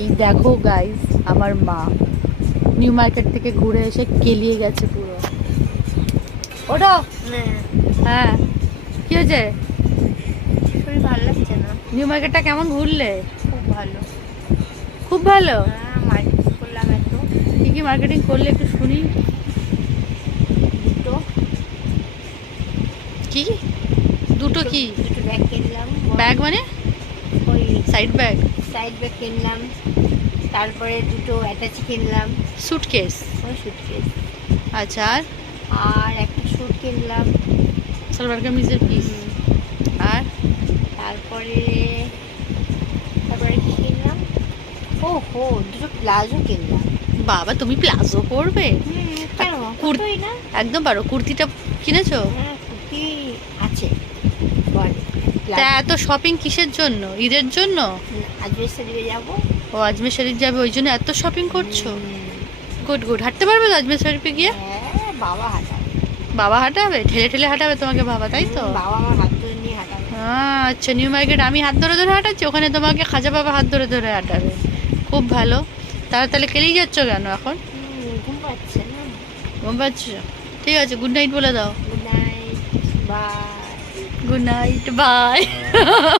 এই দেখো গাইস, আমার মা নিউ মার্কেট থেকে ঘুরে এসে কেলিয়ে গেছে পুরো। ওঠো। হ্যাঁ, কি হয়েছে? শরীর ভালো লাগছে না। নিউ মার্কেটটা কেমন ঘুরলে? খুব ভালো। খুব ভালো। মার্কেটিং করলাম একটু। কি কি মার্কেটিং করলে একটু শুনি। দুটো কি দুটো? কি দুটো ব্যাগ কিনলাম। ব্যাগ মানে? ওই সাইড ব্যাগ? সাইড ব্যাগ কিনলাম, তারপরে দুটো অ্যাটাচি কিনলাম। সুটকেস? ওই সুটকেস। আচ্ছা, আর আর একটা স্যুট কিনলাম। সালোয়ার কামিজের পিস? আর তারপরে তারপরে কি কিনলাম? ও হো, দুটো প্লাজো কিনলাম। বাবা, তুমি প্লাজো পরবে? কেন, কুর্তি না? একদম পারো। কুর্তিটা কিনেছো? হ্যাঁ, কুর্তি আছে। বল, তা এত শপিং কিসের জন্য? ঈদের জন্য? আজমের শরীফে যাবো। ও আজমের শরীফ যাবে, ওই জন্য এত শপিং করছো? Good good. হাঁটতে পারবে তো আজমের শরীফে গিয়ে? হ্যাঁ, বাবা হাঁটাবে। বাবা হাঁটাবে? ঠেলে ঠেলে হাঁটাবে তোমাকে বাবা, তাই তো? বাবা আমার হাত ধরে নিয়ে হাঁটাবে। আচ্ছা, নিউ মার্কেট আমি হাত ধরে ধরে হাঁটাচ্ছি, ওখানে তোমাকে খাজা বাবা হাত ধরে ধরে হাঁটাবে। খুব ভালো। তাহলে কেলিয়ে যাচ্ছ কেন এখন? ঘুম পাচ্ছে না। ঘুম পাচ্ছ? ঠিক আছে, গুড নাইট বলে দাও। Good night, bye. Good night, by.